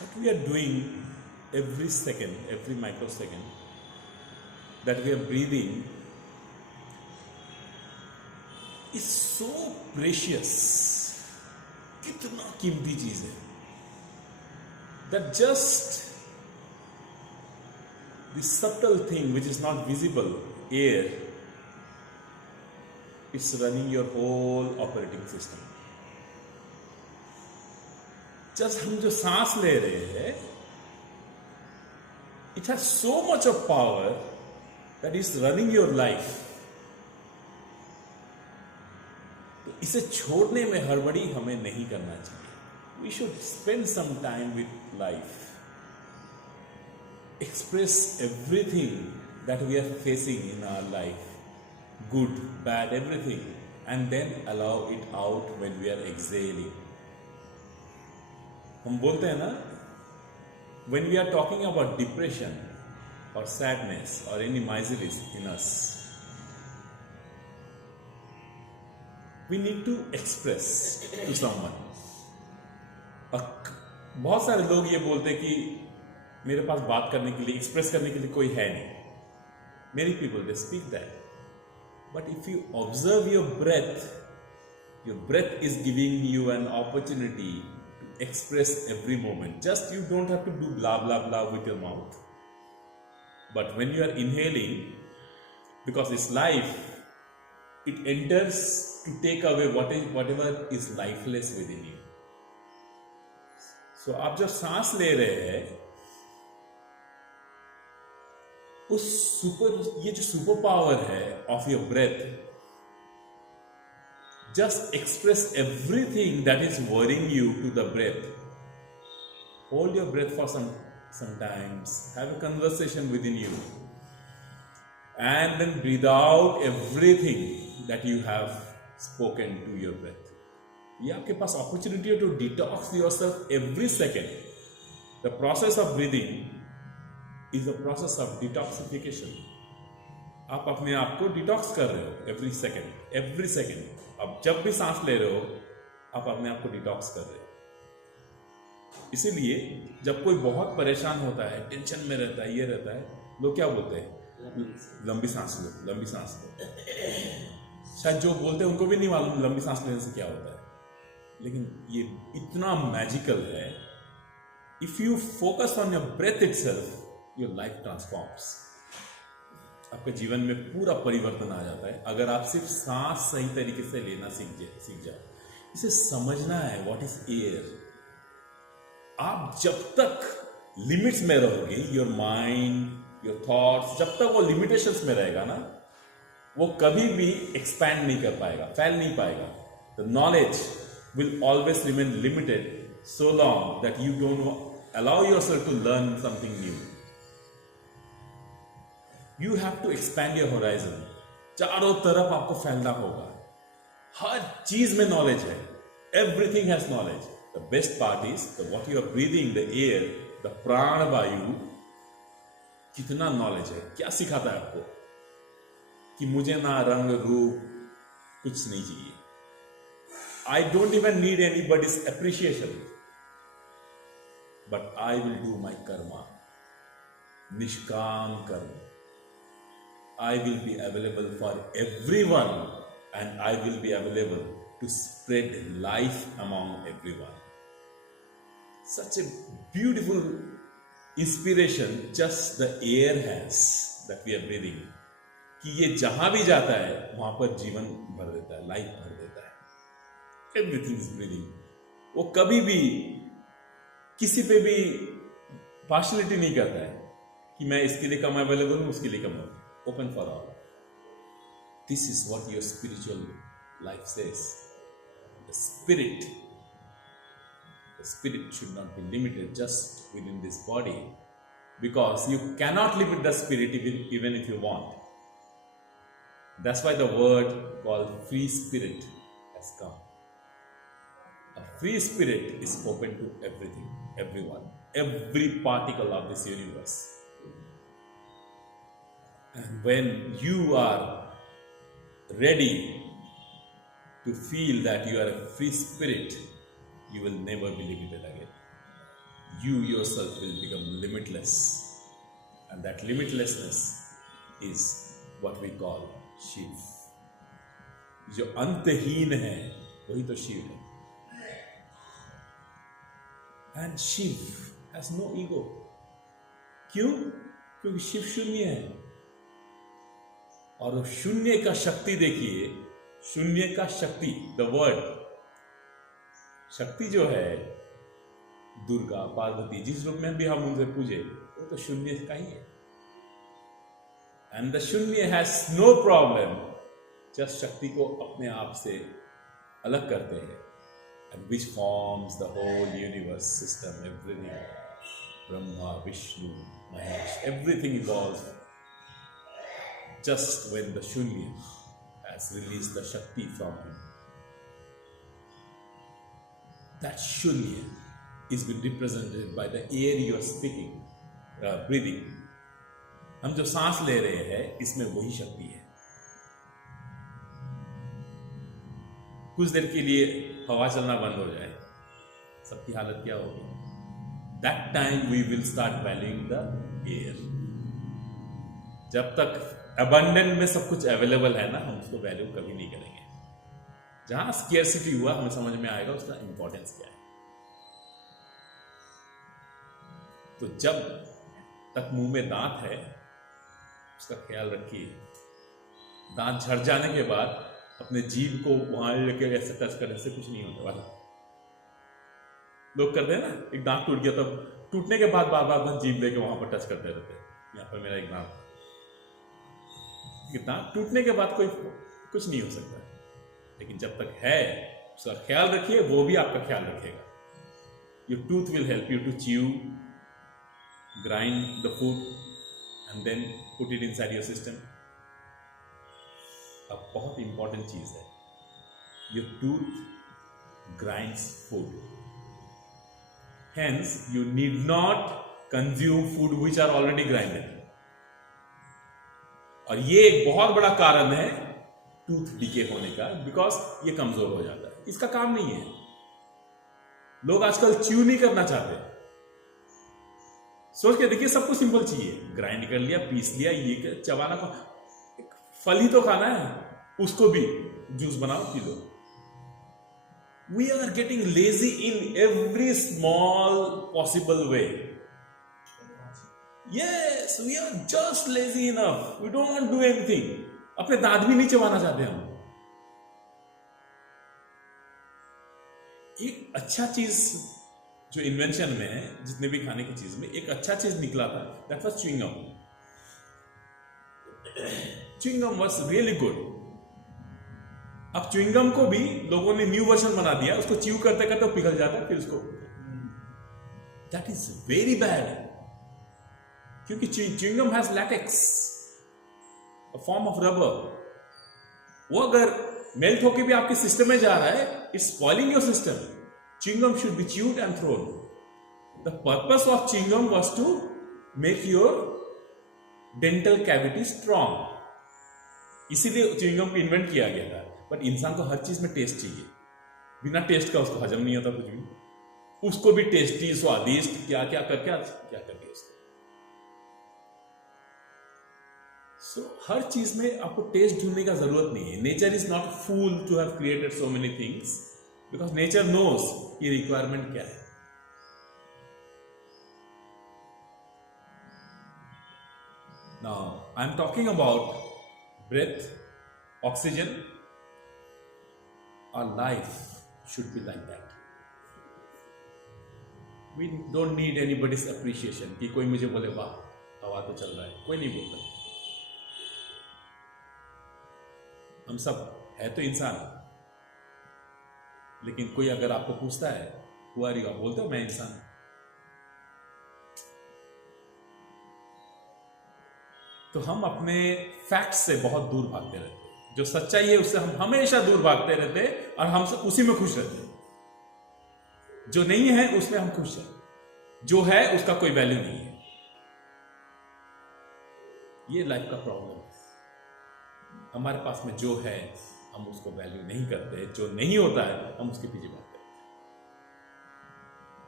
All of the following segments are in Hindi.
what we are doing every second, every microsecond that we are breathing is so precious. कितना कीमती चीज है that just the subtle thing which is not visible, air, is running your whole operating system. Just हम जो सांस ले रहे हैं, it has so much of power that is running your life. तो इसे छोड़ने में हड़बड़ी हमें नहीं करना चाहिए. We should spend some time with life. Express everything that we are facing in our life, good, bad, everything, and then allow it out when we are exhaling. हम बोलते हैं ना, when we are talking about depression or sadness or any miseries in us, we need to express to someone. बहुत सारे लोग ये बोलते हैं कि मेरे पास बात करने के लिए, एक्सप्रेस करने के लिए कोई है नहीं. Many people, they speak that. But if you observe your breath is giving you an opportunity to express every moment. Just you don't have to do blah blah blah with your mouth. But when you are inhaling, because it's life, it enters to take away whatever is lifeless within you. So आप जब सांस ले रहे हैं, ये जो सुपर पावर है of your breath, just express everything that is worrying you to the breath. Hold your breath for some times, have a conversation within you, and then breathe out everything that you have spoken to your breath. ये आपके पास opportunity है to detox yourself every second. The process of breathing is a process of detoxification. आप अपने आप को डिटॉक्स कर रहे हो every second. अब जब भी सांस ले रहे हो, आप अपने आप को डिटॉक्स कर रहे हो. इसीलिए जब कोई बहुत परेशान होता है, टेंशन में रहता है, ये रहता है, लोग क्या बोलते हैं? लंबी सांस लो. शायद जो बोलते हैं उनको भी नहीं मालूम लंबी सांस लेने से क्या होता है, लेकिन ये इतना मैजिकल है. If you focus on your breath itself, your life transforms. आपके जीवन में पूरा परिवर्तन आ जाता है अगर आप सिर्फ सांस सही तरीके से लेना सीख जाए. इसे समझना है, व्हाट इज एयर. आप जब तक लिमिट्स में रहोगे, योर माइंड, योर थॉट्स, जब तक वो लिमिटेशंस में रहेगा ना, वो कभी भी एक्सपैंड नहीं कर पाएगा, फैल नहीं पाएगा. The knowledge will always remain limited so long that you don't allow yourself to learn something new. You have to expand your horizon. चारों तरफ आपको फैलना होगा. हर चीज में नॉलेज है. Everything has knowledge. The best part is that what you are breathing, the air, the प्राण वायु, कितना नॉलेज है. क्या सिखाता है आपको कि मुझे ना रंग रूप कुछ नहीं चाहिए. I don't even need anybody's appreciation, but I will do my karma. Nishkam karma. I will be available for everyone, and I will be available to spread life among everyone. Such a beautiful inspiration just the air has that we are breathing. कि ये जहां भी जाता है वहां पर जीवन भर देता है, लाइफ भर देता है. Everything is breathing. वो कभी भी किसी पे भी पार्शलिटी नहीं करता है कि मैं इसके लिए कम अवेलेबल हूं, उसके लिए कम. Open for all. This is what your spiritual life says. The spirit should not be limited just within this body, because you cannot limit the spirit even if you want. That's why the word called free spirit has come. A free spirit is open to everything, everyone, every particle of this universe. And when you are ready to feel that you are a free spirit, you will never be limited again. you yourself will become limitless. And that limitlessness is what we call Shiv. जो अंतहीन है वही तो शिव है. And Shiv has no ego. क्यों? क्योंकि शिव शून्य है. और शून्य का शक्ति देखिए, शून्य का शक्ति, द वर्ड शक्ति जो है, दुर्गा पार्वती जिस रूप में भी हम उनसे पूजे वो तो शून्य का ही है. एंड द शून्य हैज नो प्रॉब्लम. जस्ट शक्ति को अपने आप से अलग करते हैं. And which forms the whole universe system, everything, Brahma Vishnu Mahesh, everything evolves just when the Shunya has released the Shakti from him. That Shunya is been represented by the air you are speaking, breathing. हम जो सांस ले रहे हैं इसमें वही शक्ति है. कुछ देर के लिए हवा चलना बंद हो जाए, सबकी हालत क्या होगी? That time we will start valuing the air. जब तक अबंडेंट में सब कुछ अवेलेबल है ना, हम उसको वैल्यू कभी नहीं करेंगे. जहां स्केर्सिटी हुआ हमें समझ में आएगा उसका इंपॉर्टेंस क्या है. तो जब तक मुंह में दांत है उसका ख्याल रखिए. दांत झड़ जाने के बाद अपने जीभ को वहां लेके ऐसे टच करने से कुछ नहीं होने वाला. लोग करते हैं ना, एक दांत टूट गया तब टूटने के बाद बार बार जीभ लेके वहां पर टच करते रहते हैं. यहाँ पर मेरा एक दांत, दांत टूटने के बाद कोई कुछ नहीं हो सकता, लेकिन जब तक है उसका ख्याल रखिए, वो भी आपका ख्याल रखेगा. Your tooth will help you to chew, grind the food and then put it inside your system. अब बहुत इंपॉर्टेंट चीज है, your tooth grinds food. Hence you need not consume food which are already grinded. और ये एक बहुत बड़ा कारण है टूथ डीके होने का, बिकॉज ये कमजोर हो जाता है. इसका काम नहीं है. लोग आजकल च्यू नहीं करना चाहते. सोच के देखिए, सबको सिंपल चाहिए. ग्राइंड कर लिया, पीस लिया, ये चबाना को, फल ही तो खाना है, उसको भी जूस बनाओ P low. We are getting lazy in every small possible way. Yes, we are just lazy enough. We don't want to do anything. अपने दांत भी नहीं चबाना चाहते हम. एक अच्छा चीज जो इन्वेंशन में है, जितने भी खाने की चीज में एक अच्छा चीज निकला था, that was chewing gum. Chewing gum was really good. अब chewing gum को भी लोगों ने न्यू वर्जन बना दिया, उसको च्यू करते करते पिघल जाता है, फिर उसको, that is very bad. क्योंकि chewing gum has latex, a form of rubber. वो अगर मेल्ट होके भी आपके सिस्टम में जा रहा है, it's spoiling your system. Chewing gum should be chewed and throne. The purpose of chewing gum was to make your dental cavity strong. इसीलिए च्यूइंग गम को इन्वेंट किया गया था. बट इंसान को हर चीज में टेस्ट चाहिए. बिना टेस्ट का उसको हजम नहीं होता कुछ भी. उसको भी टेस्टी, स्वादिष्ट, क्या क्या करके उसको. So, हर चीज में आपको टेस्ट ढूंढने का जरूरत नहीं है. Nature is not fool to have created so many things, because nature knows ये रिक्वायरमेंट क्या है. Now I am talking about breath, oxygen. Our life should be like that. We don't need anybody's appreciation. कि कोई मुझे बोले वाह हवा तो चल रहा है, कोई नहीं बोलता. हम सब है तो इंसान, लेकिन कोई अगर आपको पूछता है हु आर यू, आप बोलते हो मैं इंसान. तो हम अपने फैक्ट से बहुत दूर भागते रहते हैं. जो सच्चाई है उससे हम हमेशा दूर भागते रहते हैं और हम सब उसी में खुश रहते हैं. जो नहीं है उसमें हम खुश हैं, जो है उसका कोई वैल्यू नहीं है. ये लाइफ का प्रॉब्लम है. हमारे पास में जो है हम उसको वैल्यू नहीं करते, जो नहीं होता है हम उसके पीछे भागते हैं.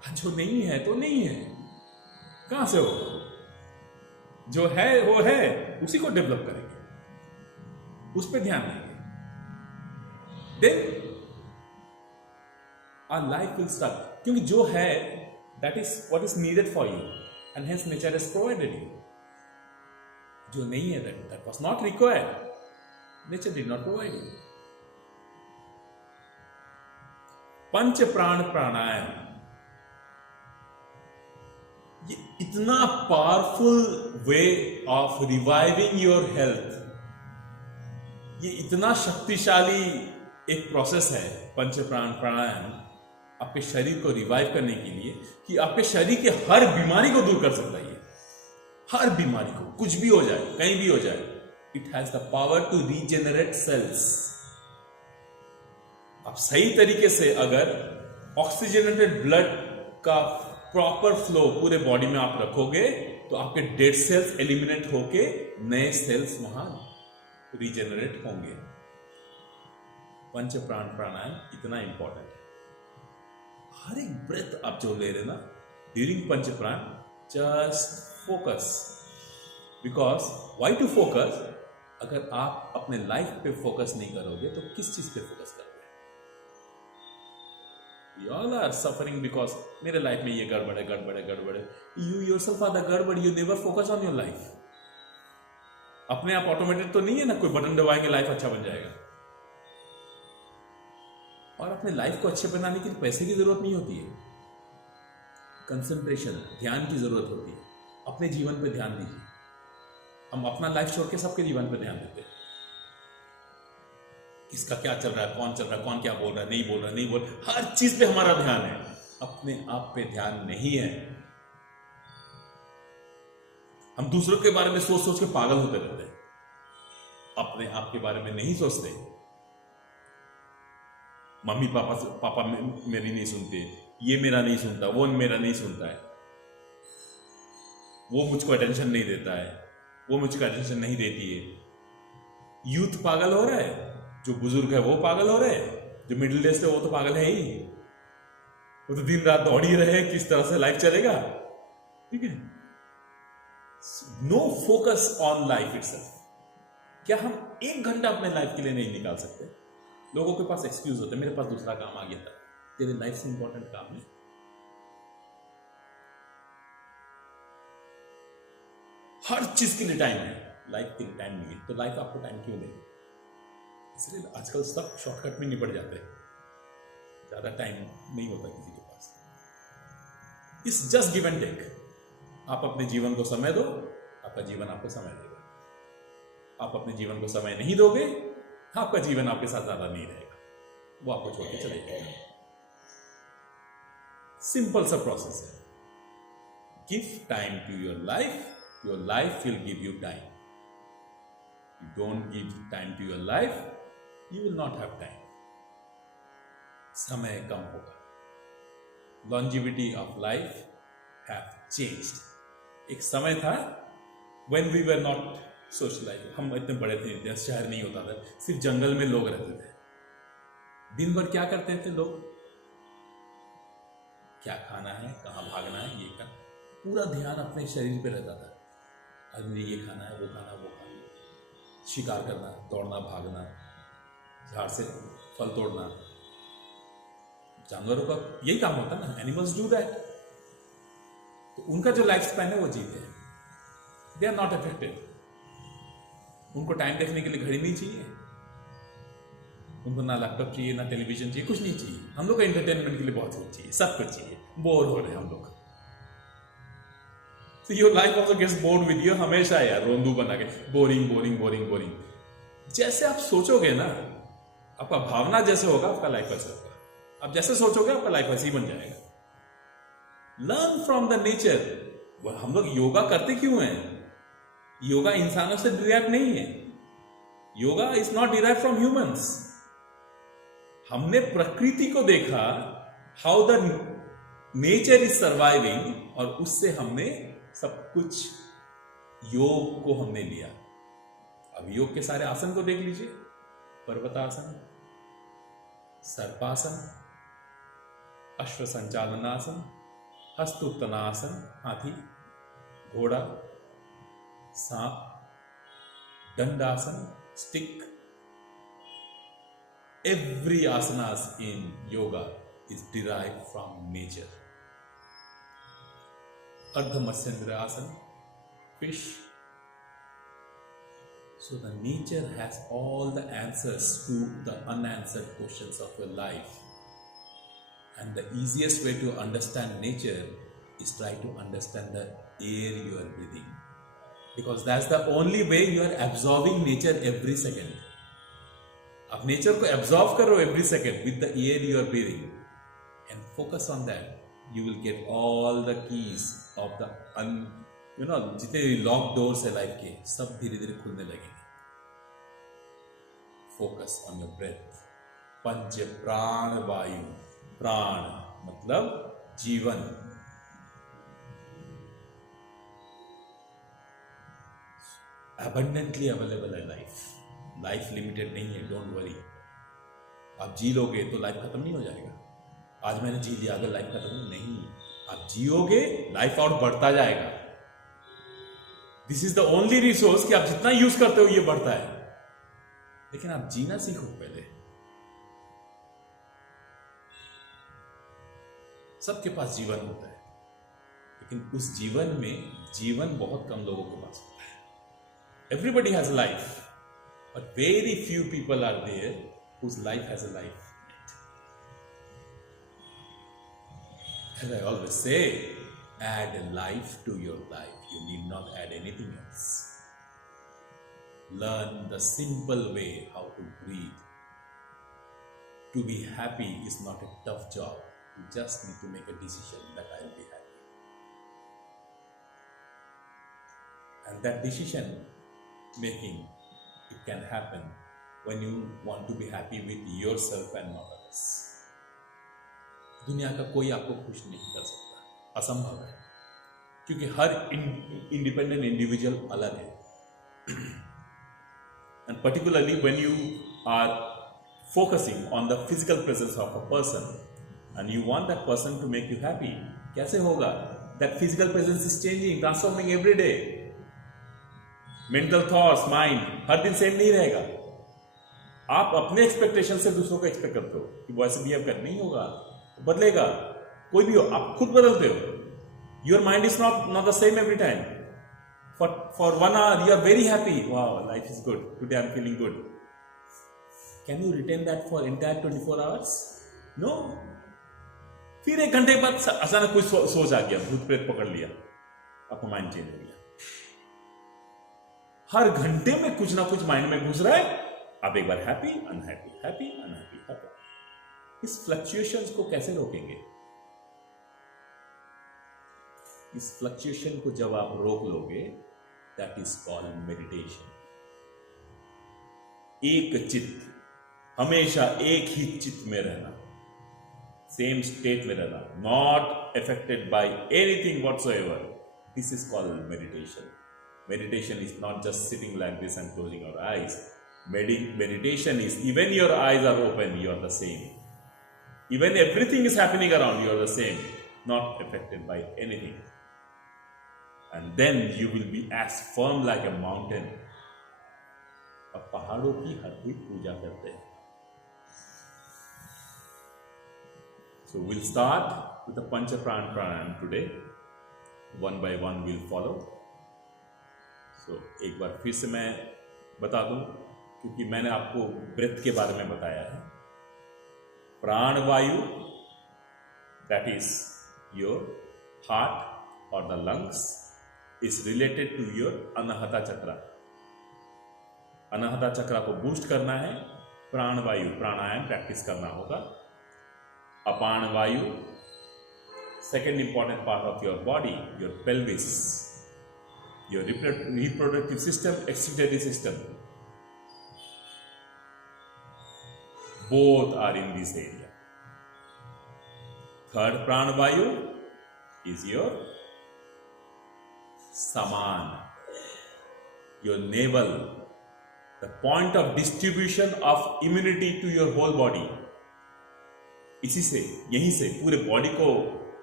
जो नहीं है तो नहीं है, कहां से होगा? जो है वो है, उसी को डेवलप करेंगे, उस पर ध्यान देंगे, then our life will start. क्योंकि जो है that is what is needed for you and hence nature has provided you. जो नहीं है that was not required, nature did not provide you. पंच प्राण प्राणायाम, ये इतना powerful way of reviving your health, ये इतना शक्तिशाली एक प्रोसेस है पंच प्राण प्राणायाम आपके शरीर को रिवाइव करने के लिए, कि आपके शरीर के हर बीमारी को दूर कर सकता है। ये हर बीमारी को, कुछ भी हो जाए, कहीं भी हो जाए, it has the power to regenerate sales. आप सही तरीके से अगर ऑक्सीजनेटेड ब्लड का प्रॉपर फ्लो पूरे बॉडी में आप रखोगे तो आपके डेड सेल्स एलिमिनेट होके नए सेल्स वहां रीजेनरेट होंगे। पंच प्राण प्राणायाम इतना इंपॉर्टेंट है। हर एक ब्रेथ आप जो ले रहे ना ड्यूरिंग पंच प्राण, just focus, because why to focus? अगर आप अपने लाइफ पे फोकस नहीं करोगे तो किस चीज पे फोकस करोगे? We all are suffering because मेरे लाइफ में ये गड़बड़ है, गड़बड़ है, गड़बड़ है। You yourself are the गड़बड़, you never focus on your life। अपने आप ऑटोमेटेड तो नहीं है ना, कोई बटन दबाएंगे लाइफ अच्छा बन जाएगा। और अपने लाइफ को अच्छे बनाने के लिए पैसे की जरूरत नहीं होती है, कंसंट्रेशन, ध्यान की जरूरत होती है। अपने जीवन पे ध्यान दीजिए। हम अपना लाइफ छोड़ के सबके जीवन पे ध्यान देते हैं, किसका क्या चल रहा है, कौन चल रहा है, कौन क्या बोल रहा है, नहीं बोल रहा है, नहीं बोल, हर चीज पे हमारा ध्यान है, अपने आप पे ध्यान नहीं है। हम दूसरों के बारे में सोच सोच के पागल होते रहते हैं, अपने आप के बारे में नहीं सोचते। मम्मी पापा मेरी नहीं सुनते, ये मेरा नहीं सुनता, वो मेरा नहीं सुनता है, वो मुझको अटेंशन नहीं देता है, वो मुझको अटेंशन नहीं देती है। यूथ पागल हो रहा है, जो बुजुर्ग है वो पागल हो रहे हैं, जो मिडिल एज है वो तो पागल है ही, वो तो दिन रात दौड़ ही रहे, किस तरह से लाइफ चलेगा। ठीक है, no focus on life itself. क्या हम एक घंटा अपने लाइफ के लिए नहीं निकाल सकते? लोगों के पास एक्सक्यूज होते हैं, मेरे पास दूसरा काम आ गया था। तेरे लाइफ से इंपॉर्टेंट काम है। हर चीज के लिए टाइम है, लाइफ के लिए टाइम नहीं है, तो लाइफ आपको टाइम क्यों देगी? इसलिए आजकल सब शॉर्टकट में निपट जाते हैं, ज्यादा टाइम नहीं होता किसी के पास। It's just give and take. आप अपने जीवन को समय दो, आपका जीवन आपको समय देगा। आप अपने जीवन को समय नहीं दोगे, आपका जीवन आपके साथ ज्यादा नहीं रहेगा, वो आपको छोड़ के चले जाएगा। सिंपल सा प्रोसेस है। Give time to your life will give you time. You don't give time to your life, you will not have time. समय कम होगा। Longevity of life have changed. एक समय था when we were not socialized, हम इतने बड़े थे, शहर नहीं होता था, सिर्फ जंगल में लोग रहते थे। दिन भर क्या करते थे लोग? क्या खाना है, कहाँ भागना है, ये कर, पूरा ध्यान अपने शरीर पे रहता था। आज मुझे ये खाना है, वो खाना, वो खाना, शिकार करना, दौड़ना, भागना, झाड़ से फल तोड़ना, जानवरों का यही काम होता है ना, एनिमल्स डू दैट। तो उनका जो लाइफ स्पैन है वो जीते हैं, दे आर नॉट अफेक्टेड। उनको टाइम देखने के लिए घड़ी नहीं चाहिए, उनको ना लैपटॉप चाहिए, ना टेलीविजन चाहिए, कुछ नहीं चाहिए। हम लोग का एंटरटेनमेंट के लिए बहुत कुछ चाहिए, सब कुछ चाहिए। बोर हो रहे हैं हम लोग, तो your life also gets board with you. हमेशा यार रोंदू बना के बोरिंग बोरिंग बोरिंग बोरिंग। जैसे आप सोचोगे ना, आपका भावना जैसे होगा, आपका लाइफ वैसे होगा। आप जैसे सोचोगे, आपका लाइफ वैसे ही बन जाएगा। Learn from the nature. हम लोग योगा करते क्यों हैं? योगा इंसानों से डिराइव नहीं है। Yoga is not derive from humans. हमने प्रकृति को देखा, how the nature is surviving, और उससे हमने सब कुछ, योग को हमने लिया। अब योग के सारे आसन को देख लीजिए, पर्वतासन, सर्पासन, अश्व संचालनासन, हस्तोत्तनासन, हाथी, घोड़ा, सांप, दंडासन, stick. Every asanas in yoga is derived from nature. Ardha Matsyendrasana asana, fish. So the nature has all the answers to the unanswered questions of your life. And the easiest way to understand nature is try to understand the air you are breathing. Because that's the only way you are absorbing nature every second. आप नेचर को एब्जॉर्व करो every second with the air you are breathing and focus on that. You will get all the keys of the जितने लॉक डोर्स है लाइफ के सब धीरे धीरे खुलने लगेंगे. Focus on your breath. पंच प्राण वायु. प्राण मतलब जीवन. अबंडेंटली अवेलेबल है लाइफ. लाइफ लिमिटेड नहीं है, डोंट वरी. आप जी लोगे तो लाइफ खत्म नहीं हो जाएगा. आज मैंने जी लिया अगर लाइफ खत्म नहीं. आप जियोगे लाइफ और बढ़ता जाएगा. This is the only resource कि आप जितना यूज करते हो ये बढ़ता है. लेकिन आप जीना सीखो पहले. सबके पास जीवन होता है लेकिन उस जीवन में जीवन बहुत कम लोगों के पास होता है. Everybody has a life. But very few people are there whose life has a life in it. As I always say, add a life to your life. You need not add anything else. Learn the simple way how to breathe. To be happy is not a tough job. You just need to make a decision that I will be happy. And that decision making, it can happen when you want to be happy with yourself and not others. दुनिया का कोई आपको खुश नहीं कर सकता. असंभव है क्योंकि हर इंडिपेंडेंट इंडिविजुअल अलग है. And particularly when you are focusing on the physical presence of a person and you want that person to make you happy, कैसे होगा? That physical presence is changing, transforming every day. Mental thoughts mind हर दिन सेम नहीं रहेगा. आप अपने एक्सपेक्टेशन से दूसरों को एक्सपेक्ट करते हो कि वो ऐसे बिहेव कर, नहीं होगा. बदलेगा. कोई भी हो, आप खुद बदलते हो. Your mind is not the same every time. For 1 hour you are very happy. Wow, life is good, today I am feeling good. Can you retain that for entire 24 hours? No. फिर 1 घंटे बाद अचानक कोई सोच आ गया, भूत प्रेत पकड़ लिया, आपका माइंड चेंज हो गया. हर घंटे में कुछ ना कुछ माइंड में घुस रहा है. आप एक बार happy unhappy, happy unhappy, happy. इस फ्लक्चुएशंस को कैसे रोकेंगे? इस फ्लक्चुएशन को जब आप रोक लोगे, दैट इज कॉल्ड मेडिटेशन. एक चित्त, हमेशा एक ही चित्त में रहना, सेम स्टेट में रहना, not affected by anything whatsoever. This is called meditation. Meditation is not just sitting like this and closing your eyes. Meditation is even your eyes are open, you are the same. Even everything is happening around, you are the same, not affected by anything. And then you will be as firm like a mountain. अब पहाड़ों की हर कोई पूजा करते हैं. So we'll start with the Pancha Pran Pranayam today. One by one we'll follow. So, एक बार फिर से मैं बता दूं क्योंकि मैंने आपको ब्रेथ के बारे में बताया है. प्राण वायु, that is your heart or the lungs, is related to your anahata chakra. Anahata चक्र को बूस्ट करना है. प्राण वायु प्राणायाम प्रैक्टिस करना होगा. अपान वायु, second important part of your body, your pelvis, your reproductive system, excretory system, both are in this area. Third pran vayu is your saman, your navel, the point of distribution of immunity to your whole body. इसी से, यहीं से पूरे बॉडी को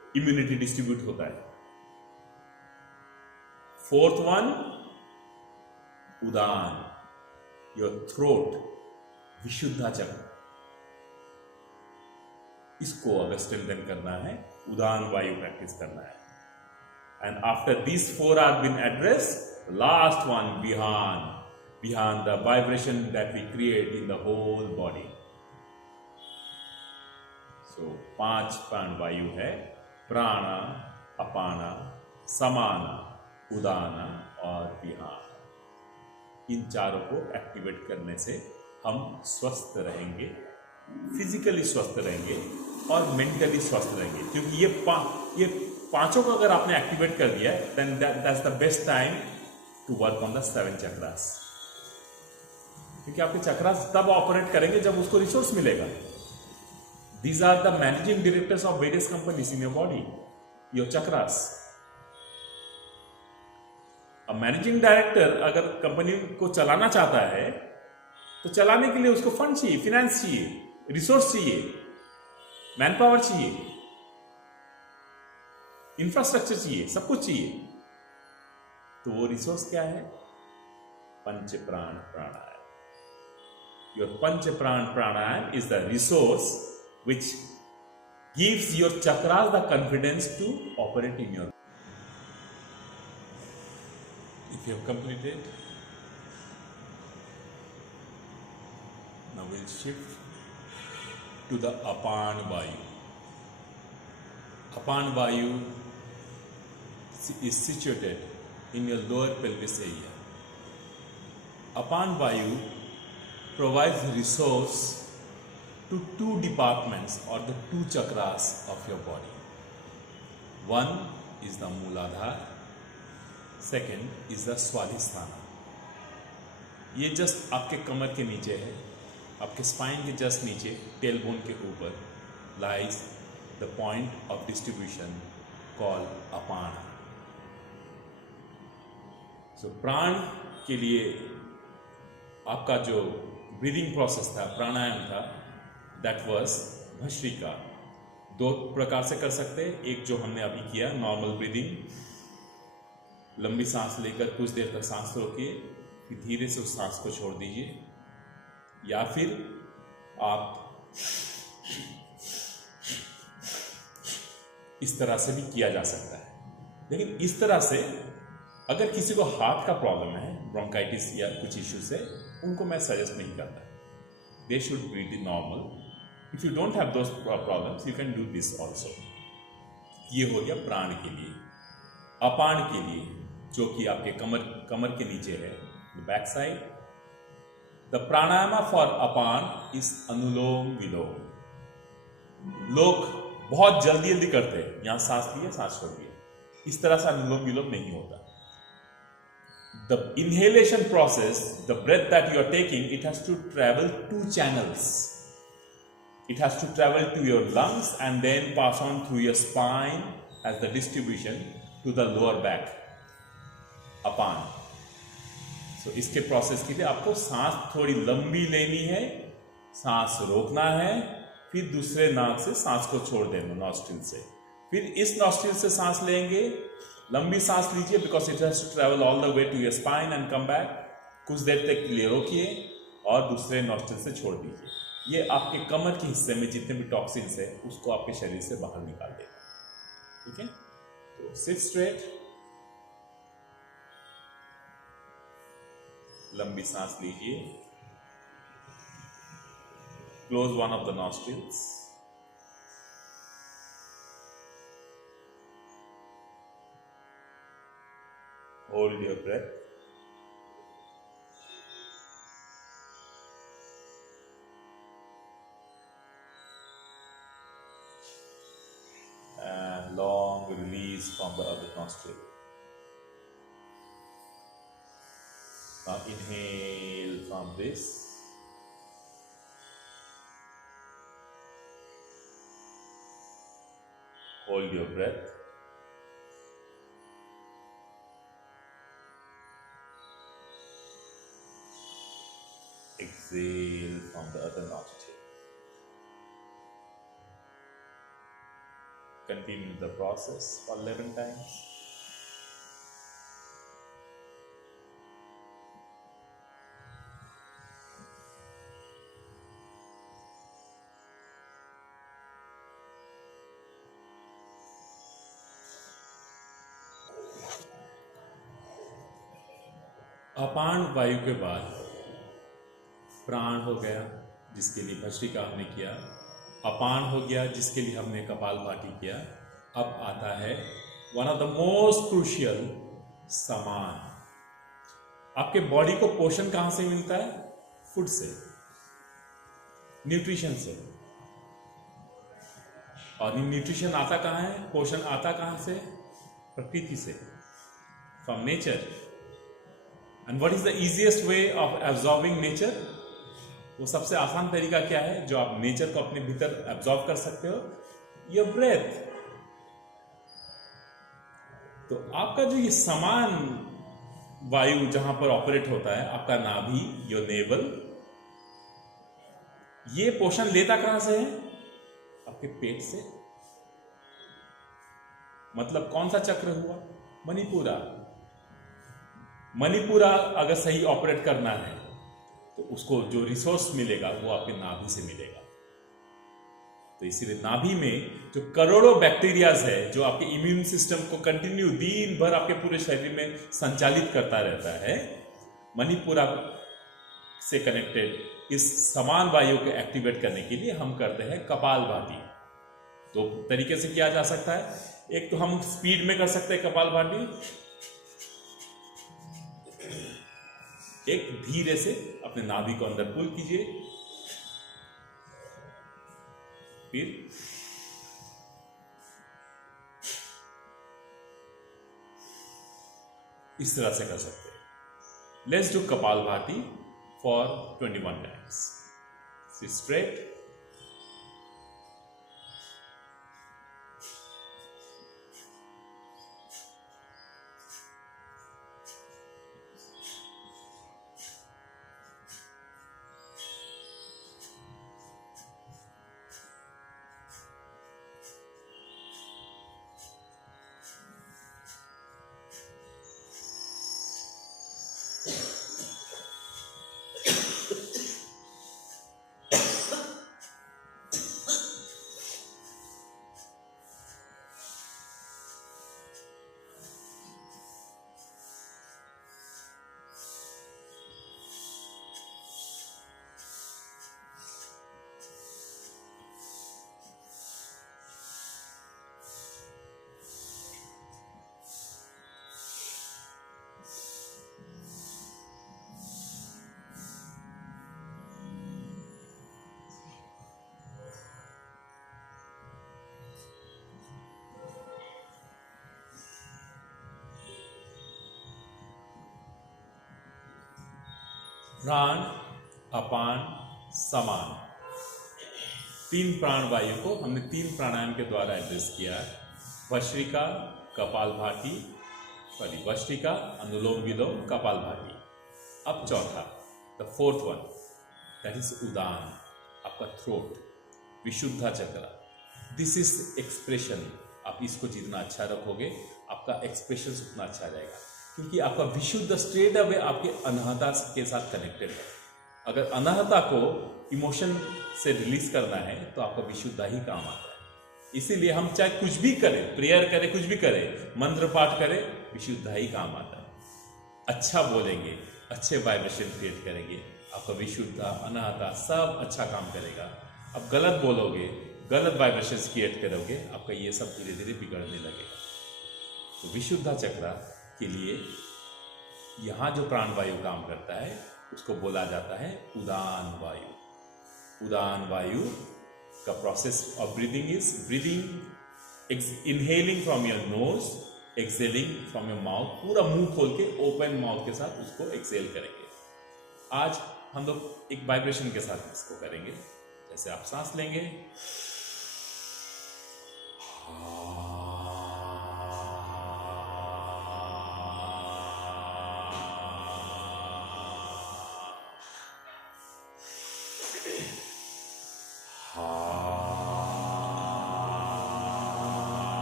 इम्यूनिटी डिस्ट्रीब्यूट होता है। Fourth one, Udaan, your throat, Vishuddha चक्र, इसको अगर स्ट्रेंथन करना है, उदान वायु प्रैक्टिस करना है। And after this 4 are been address, last one, Vihaan, the vibration that we create in the whole body. सो 5 प्राण वायु है, प्राणा, अपाना, समाना, उदाना और विहान। इन चारों को एक्टिवेट करने से हम स्वस्थ रहेंगे, फिजिकली स्वस्थ रहेंगे और मेंटली स्वस्थ रहेंगे। क्योंकि ये पांचों को अगर आपने एक्टिवेट कर दिया है, then that's the best time to work on the 7 chakras. क्योंकि आपके चक्रास तब ऑपरेट करेंगे जब उसको रिसोर्स मिलेगा। These are the managing directors of various companies in your body, your chakras. अब मैनेजिंग डायरेक्टर अगर कंपनी को चलाना चाहता है तो चलाने के लिए उसको फंड चाहिए, फिनेंस चाहिए, रिसोर्स चाहिए, मैन पावर चाहिए, इंफ्रास्ट्रक्चर चाहिए, सब कुछ चाहिए। तो वो रिसोर्स क्या है? पंच प्राण प्राणायाम। योर पंच प्राण प्राणायाम is the resource which gives your chakras the confidence to operate in your. If you have completed, now we'll shift to the apan vayu. Apan vayu is situated in your lower pelvis area. Apan vayu provides resource to 2 departments or the 2 chakras of your body. One is the Mooladhara, second is the Swadhisthana. ये जस्ट आपके कमर के नीचे है, आपके स्पाइन के जस्ट नीचे, टेलबोन के ऊपर lies the point of distribution called apana. So प्राण के लिए आपका जो ब्रीदिंग प्रोसेस था, प्राणायाम था, दैट वॉज भस्त्रिका। 2 प्रकार से कर सकते हैं। एक जो हमने अभी किया, नॉर्मल ब्रीदिंग, लंबी सांस लेकर कुछ देर तक सांस रोकिए, फिर धीरे से उस सांस को छोड़ दीजिए। या फिर आप इस तरह से भी किया जा सकता है। लेकिन इस तरह से अगर किसी को हार्ट का प्रॉब्लम है, ब्रोंकाइटिस या कुछ इश्यू से, उनको मैं सजेस्ट नहीं करता। They should breathe in normal. If you don't have those problems, you can do this also. ये हो गया प्राण के लिए। अपान के लिए, जो कि आपके कमर के नीचे है, back side, the pranayama for upon is अनुलोम विलोम। लोग बहुत जल्दी करते हैं, यहां सांस लिया, सांस छोड़ दिया। इस तरह से अनुलोम विलोम नहीं होता। The inhalation process, the breath that you are taking, it has to travel 2 channels. It has to travel to your lungs and then pass on through your spine as the distribution to the lower back. Upon. So इसके प्रोसेस के लिए आपको सांस थोड़ी लंबी लेनी है, सांस रोकना है, फिर दूसरे नाक से सांस को छोड़ देना, नॉस्ट्रिल से। फिर इस नॉस्ट्रिल से सांस लेंगे, लंबी सांस लीजिए, because it has to travel all the way to your spine and come back. कुछ देर तक के लिए रोकिए और दूसरे नॉस्ट्रिल से छोड़ दीजिए। ये आपके कमर के हिस्से में जितने भी टॉक्सिन्स है उसको आपके शरीर से बाहर निकाल देगा। ठीक है, तो सिट स्ट्रेट, लंबी सांस लीजिए, close one of the nostrils, hold your breath, long release from the other nostril. Now inhale from this, hold your breath, exhale from the other nostril. continue the process for 11 times. अपान वायु के बाद प्राण हो गया, जिसके लिए भस्त्रिका हमने किया। अपान हो गया, जिसके लिए हमने कपालभाति किया। अब आता है one of the most crucial, समान। आपके बॉडी को पोषण कहां से मिलता है? फूड से, न्यूट्रिशन से। और न्यूट्रिशन आता कहां है? पोषण आता कहां से? प्रकृति से, from nature. And what is the easiest way of absorbing nature? वो सबसे आसान तरीका क्या है जो आप नेचर को अपने भीतर एब्जॉर्ब कर सकते हो? Your breath. तो आपका जो ये समान वायु जहां पर ऑपरेट होता है, आपका नाभि, योर नेवल, ये पोषण लेता कहां से है? आपके पेट से। मतलब कौन सा चक्र हुआ? मणिपुरा। मणिपुरा अगर सही ऑपरेट करना है तो उसको जो रिसोर्स मिलेगा वो आपके नाभि से मिलेगा। तो इसीलिए नाभि में जो करोड़ों बैक्टीरियाज है जो आपके इम्यून सिस्टम को कंटिन्यू दिन भर आपके पूरे शरीर में संचालित करता रहता है, मणिपुरा से कनेक्टेड इस समान वायु को एक्टिवेट करने के लिए हम करते हैं कपालभाति। दो तरीके से किया जा सकता है। एक तो हम स्पीड में कर सकते हैं कपालभाति, एक धीरे से अपने नाभि को अंदर पुल कीजिए, फिर इस तरह से कर सकते हैं। Let's do kapalbhati for 21 times. Seat straight, प्राण, अपान, समान, तीन प्राण वायु को हमने तीन प्राणायाम के द्वारा एड्रेस किया है। भस्त्रिका, कपालभाति, सॉरी भस्त्रिका, अनुलोम विलोम, कपालभाति। अब चौथा, the fourth one, that is उदान, आपका थ्रोट, विशुद्धा चक्र। This is expression. आप इसको जितना अच्छा रखोगे आपका एक्सप्रेशन उतना अच्छा रहेगा, क्योंकि आपका विशुद्ध स्ट्रेट अवे आपके अनाहता के साथ कनेक्टेड है। अगर अनाहता को इमोशन से रिलीज करना है तो आपका विशुद्धा ही काम आता है। इसीलिए हम चाहे कुछ भी करें, प्रेयर करें, कुछ भी करें, मंत्र पाठ करें, विशुद्धा ही काम आता है। अच्छा बोलेंगे, अच्छे वाइब्रेशन क्रिएट करेंगे, आपका विशुद्धा, अनाहता सब अच्छा काम करेगा। अब गलत बोलोगे, गलत वाइब्रेशन क्रिएट करोगे, आपका ये सब धीरे धीरे बिगड़ने लगेगा। तो विशुद्धा चक्र के लिए यहां जो प्राणवायु काम करता है उसको बोला जाता है उदान वायु। उदान वायु का process of breathing is breathing, inhaling from your nose, excelling from your mouth. पूरा मुंह खोल के ओपन माउथ के साथ उसको एक्सेल करेंगे। आज हम लोग एक वाइब्रेशन के साथ इसको करेंगे। जैसे आप सांस लेंगे,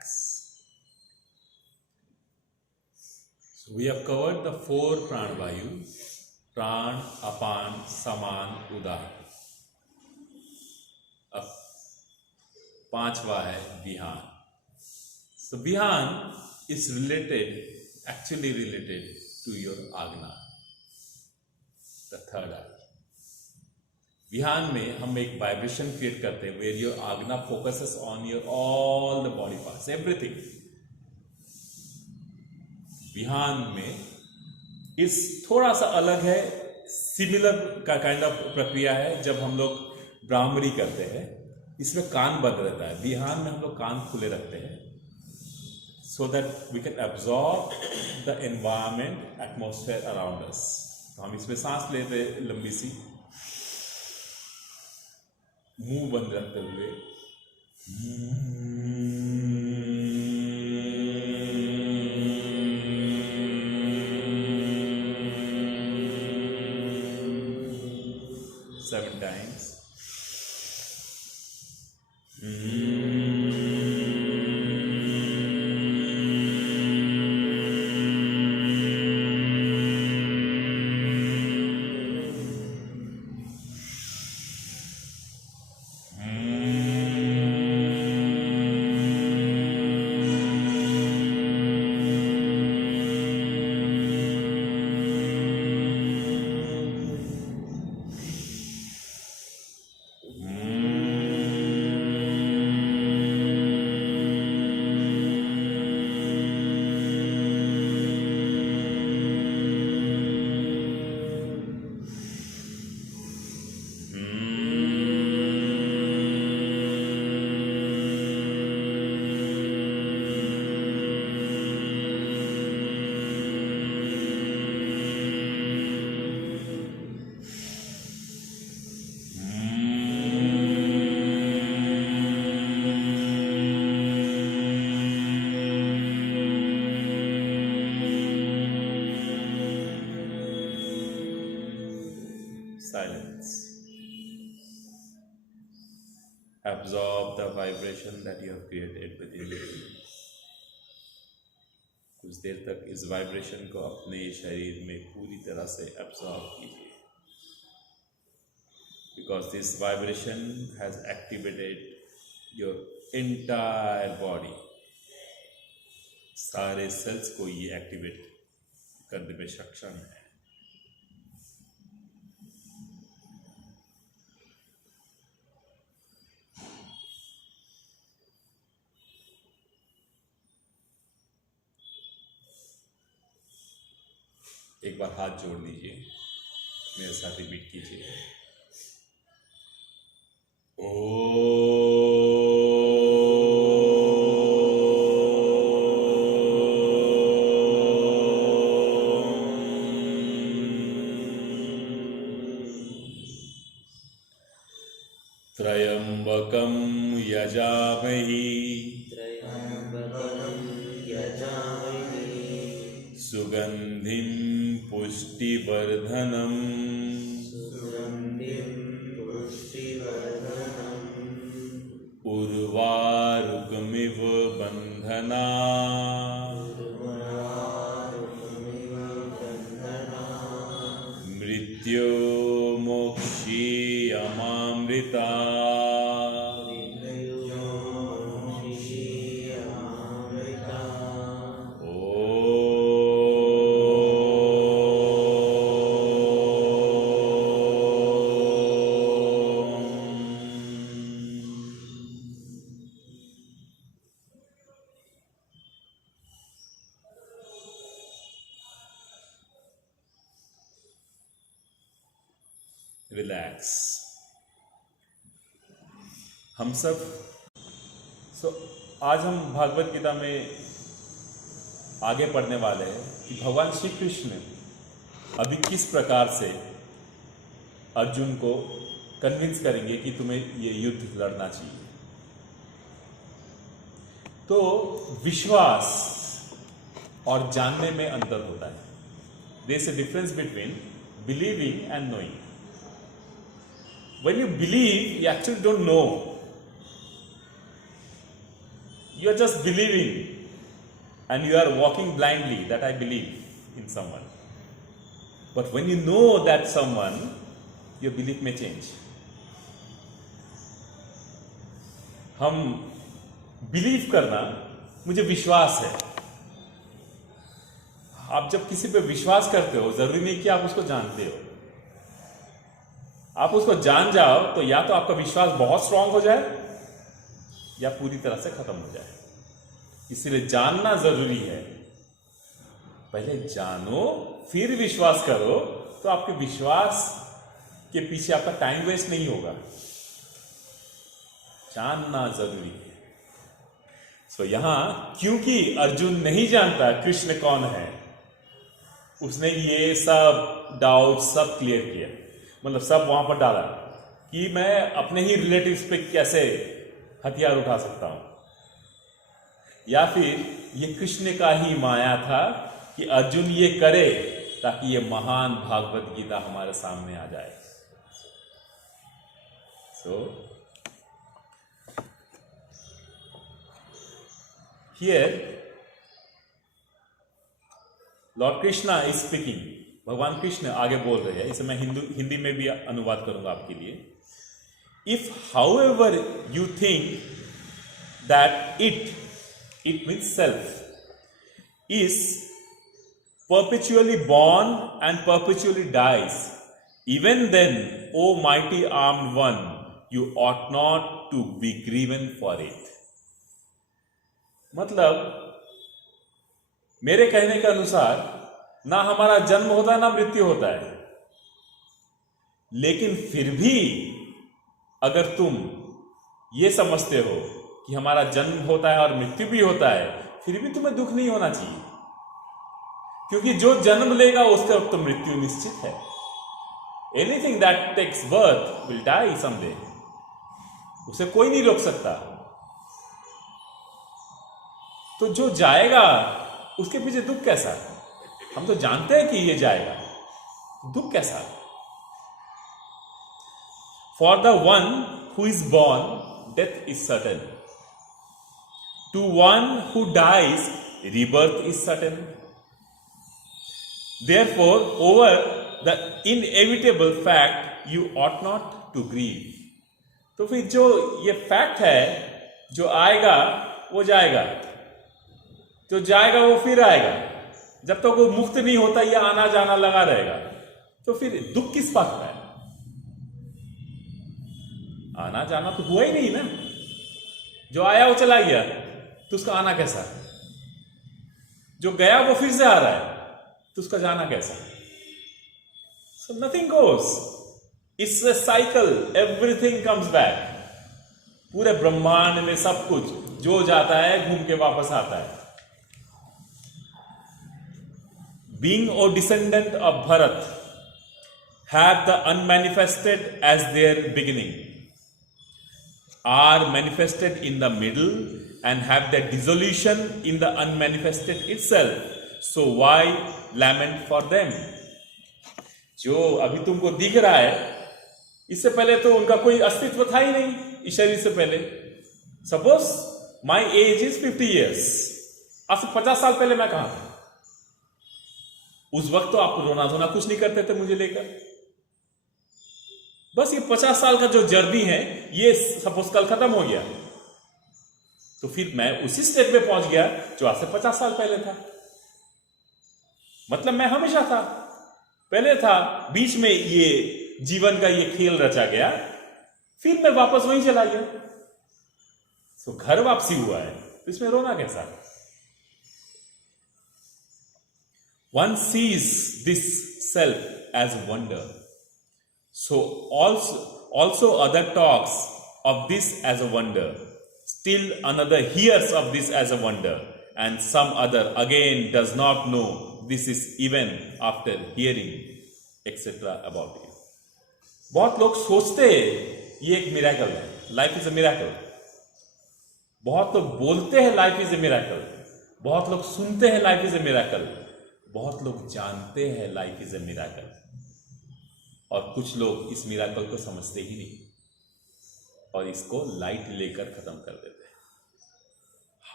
relax. So we have covered the 4 pranavayu: pran, apan, saman, udan. अब 5वां है Vihaan. So vihan is actually related to your agna, the third eye. Vihaan में हम एक वाइब्रेशन क्रिएट करते हैं where your agna focuses on your all the body parts, everything. Vihaan में इस थोड़ा सा अलग है, सिमिलर का काइंड ऑफ प्रक्रिया है जब हम लोग ब्राह्मणी करते हैं. इसमें कान बंद रहता है. विहान में हम लोग कान खुले रखते हैं so that we can absorb the environment, atmosphere around us. तो हम इसमें सांस लेते हैं लंबी सी, मुंह बंद रखते हुए. 7 times. Silence. Absorb the vibration that you have created within you. कुछ देर तक इस वाइब्रेशन को अपने शरीर में पूरी तरह से absorb कीजिए. Because this vibration has activated your entire body. सारे सेल्स को ये एक्टिवेट करने में सक्षम है. एक बार हाथ जोड़ लीजिए, मेरे साथ रिपीट कीजिए. त्र्यंबकं यजामहे सुगंधिं पुष्टिवर्धनम् उर्वारुकमिव बंधना मृत्यो मोक्षीयमामृता. रिलैक्स. हम सब आज हम भागवत गीता में आगे पढ़ने वाले हैं कि भगवान श्री कृष्ण अभी किस प्रकार से अर्जुन को कन्विंस करेंगे कि तुम्हें ये युद्ध लड़ना चाहिए. तो विश्वास और जानने में अंतर होता है. There is a difference between believing and knowing. When you believe, you actually don't know. You are just believing and you are walking blindly that I believe in someone. But when you know that someone, your belief may change. हम बिलीव करना, मुझे विश्वास है. आप जब किसी पे विश्वास करते हो, जरूरी नहीं कि आप उसको जानते हो. आप उसको जान जाओ तो या तो आपका विश्वास बहुत स्ट्रांग हो जाए या पूरी तरह से खत्म हो जाए. इसलिए जानना जरूरी है. पहले जानो फिर विश्वास करो, तो आपके विश्वास के पीछे आपका टाइम वेस्ट नहीं होगा. जानना जरूरी है. सो यहां क्योंकि अर्जुन नहीं जानता कृष्ण कौन है, उसने ये सब डाउट सब क्लियर किया. मतलब सब वहां पर डाला कि मैं अपने ही रिलेटिव्स पे कैसे हथियार उठा सकता हूं, या फिर ये कृष्ण का ही माया था कि अर्जुन ये करे ताकि ये महान भागवत गीता हमारे सामने आ जाए. So here Lord Krishna is speaking. भगवान कृष्ण आगे बोल रहे हैं. इसे मैं हिंदी में भी अनुवाद करूंगा आपके लिए. If how ever you think that it means self, is perpetually born and perpetually dies, even then, O mighty armed one, you ought not to be grieved for it. मतलब मेरे कहने के अनुसार ना हमारा जन्म होता है ना मृत्यु होता है, लेकिन फिर भी अगर तुम ये समझते हो कि हमारा जन्म होता है और मृत्यु भी होता है, फिर भी तुम्हें दुख नहीं होना चाहिए, क्योंकि जो जन्म लेगा उसका तो मृत्यु निश्चित है. Anything that takes birth will die someday. उसे कोई नहीं रोक सकता. तो जो जाएगा उसके पीछे दुख कैसा? हम तो जानते हैं कि ये जाएगा, दुख कैसा? For the one who is born death is certain, to one who dies rebirth is certain. Therefore, over the inevitable fact, you ought not to grieve. तो फिर जो ये फैक्ट है, जो आएगा वो जाएगा, जो जाएगा वो फिर आएगा. जब तक वो मुक्त नहीं होता, ये आना जाना लगा रहेगा, तो फिर दुख किस बात का है? आना जाना तो हुआ ही नहीं ना. जो आया वो चला गया, तो उसका आना कैसा? जो गया वो फिर से आ रहा है, तो उसका जाना कैसा? So nothing goes. It's a cycle. Everything comes back. पूरे ब्रह्मांड में सब कुछ जो जाता है घूम के वापस आता है. Being a descendant of Bharat, have the unmanifested as their beginning, are manifested in the middle, and have their dissolution in the unmanifested itself. So why lament for them? जो अभी तुमको दिख रहा है, इससे पहले तो उनका कोई अस्तित्व था ही नहीं. इस शरीर से पहले, suppose my age is 50 years, आज से 50 साल पहले मैं कहां था? उस वक्त तो आप रोना धोना कुछ नहीं करते थे मुझे लेकर. बस ये 50 साल का जो जर्नी है, ये सपोज कल खत्म हो गया, तो फिर मैं उसी स्टेट पे पहुंच गया जो आज से 50 साल पहले था. मतलब मैं हमेशा था, पहले था, बीच में ये जीवन का ये खेल रचा गया, फिर मैं वापस वहीं चला गया. तो घर वापसी हुआ है, तो इसमें रोना कैसा? One sees this self as wonder, so also other talks of this as a wonder. Still another hears of this as a wonder, and some other again does not know this is even after hearing etc. about it. बहुत लोग सोचते हैं ये एक मिरेकल है, लाइफ इज अ मिरेकल. बहुत लोग बोलते हैं लाइफ इज ए मिरेकल, बहुत लोग सुनते हैं लाइफ इज ए मिरेकल, बहुत लोग जानते हैं लाइफ इज ए मिरेकल, और कुछ लोग इस मिरेकल को समझते ही नहीं और इसको लाइट लेकर खत्म कर देते हैं.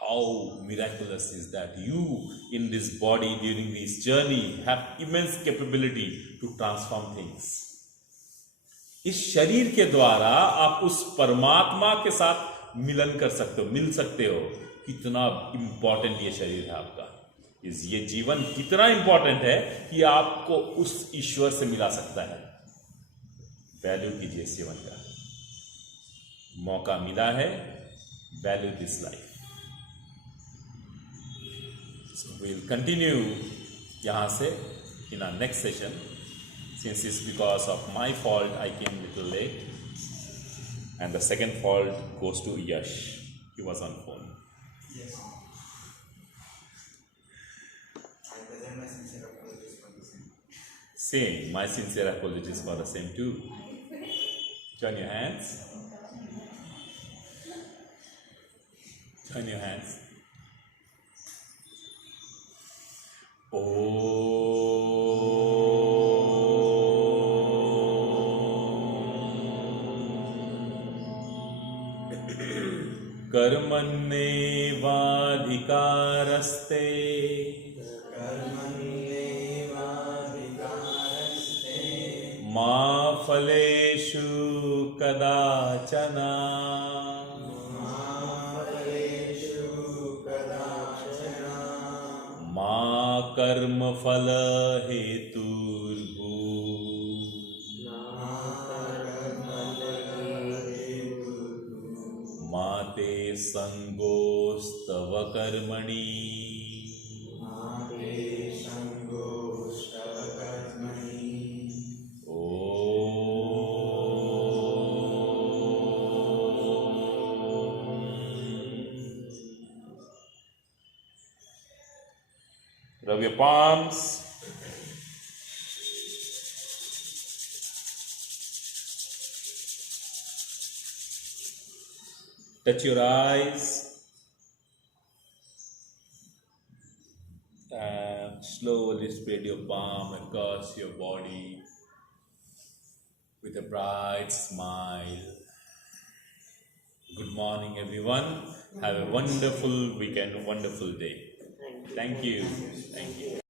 how miraculous is that you in this body during this journey have immense capability to transform things. इस शरीर के द्वारा आप उस परमात्मा के साथ मिलन कर सकते हो, मिल सकते हो. कितना इंपॉर्टेंट ये शरीर है आपका, ये जीवन कितना इंपॉर्टेंट है कि आपको उस ईश्वर से मिला सकता है. वैल्यू कीजिए इस जीवन का, मौका मिला है. Value this life. So we'll continue यहाँ से in our next session. Since it's because of my fault I came little late, and the second fault goes to Yash. He was on phone. Yes. I present my sincere apologies for the same. Same. My sincere apologies for the same too. Join your hands. Join your hands. कर्मण्येवाधिकारस्ते मा फलेषु कदाचन मा कर्मफल हेतुर्भू मा ते संगोस्तव कर्मणि Rub your palms. Touch your eyes. And slowly spread your palm across your body with a bright smile. Good morning, everyone. Have a wonderful weekend, a wonderful day. Thank you. Thank you.